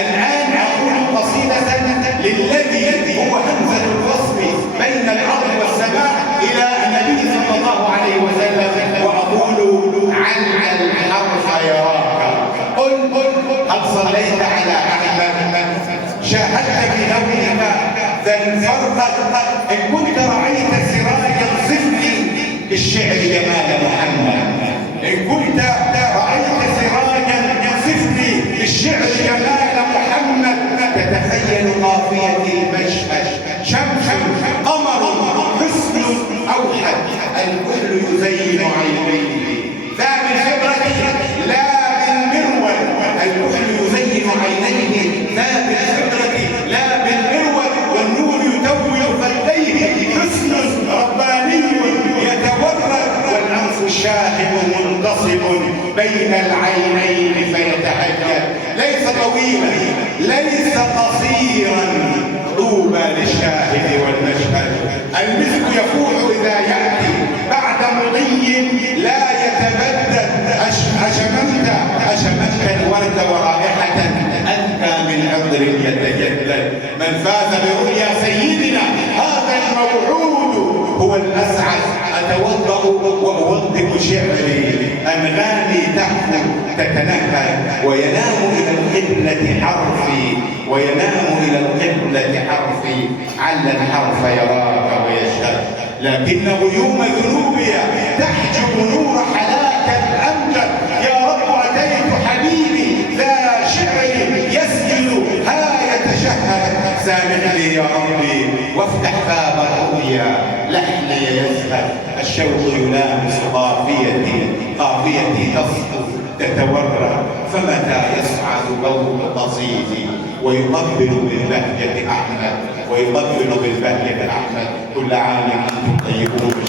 الآن أقول قصيدة للذي هو همزة الوصل بين الأرض والسماء إلى النبي صلى الله عليه وسلم، وأقول عن الحرف يراك. قل هل صليت على أحمد؟ شاهدت بنومك ذا الفرقة؟ إن كنت رأيت سراجا صفني بالشعر جمال محمد. إن كنت رأيت سراجا صفني بالشعر جمال محمد، تتخيل قافية المشهد، شمس قمر حسن أوحد، الكل يزين عينيه ذا بالفطرة لا بالمرود، الكل يزين عينيه ذا بالفطرة لا بالمرود، والنور يتوج خديه، حسن رباني يتورد، والأنف الشاهد منتصب بين العينين فيتهجد، ليس طويلا ليس قصيرا، طوبى للشاهد والمشهد. المسك يفوح إذا يأتي بعد مضي لا يتبدد، أشممت الورد ورائحة أنت من عطر يتجدد. من فاز برؤيا سيدنا هذا الموعود هو الأسعد. أتوضأ وأوضب شعري، أنغامي تحت تتنهد، وينام إلى القبلة حرفي، وينام إلى القبلة حرفي، عل الحرف يراك ويشهد، لكن غيوم ذنوبي تحجب نور حلاك الأمجد. يا رب أتيت حبيبي ذا شعر يسجد ها يتشهد، سامح لي يا ربي وافتح باب الرؤيا، لحني يسهد، الشوق يلامس قافيتي تصحو تتورى، فمتى يصعد ضوء قصيدي ويقبل بالبهجة أحمد، ويقبل بالبهجة أحمد. كل عام أنتم طيبون.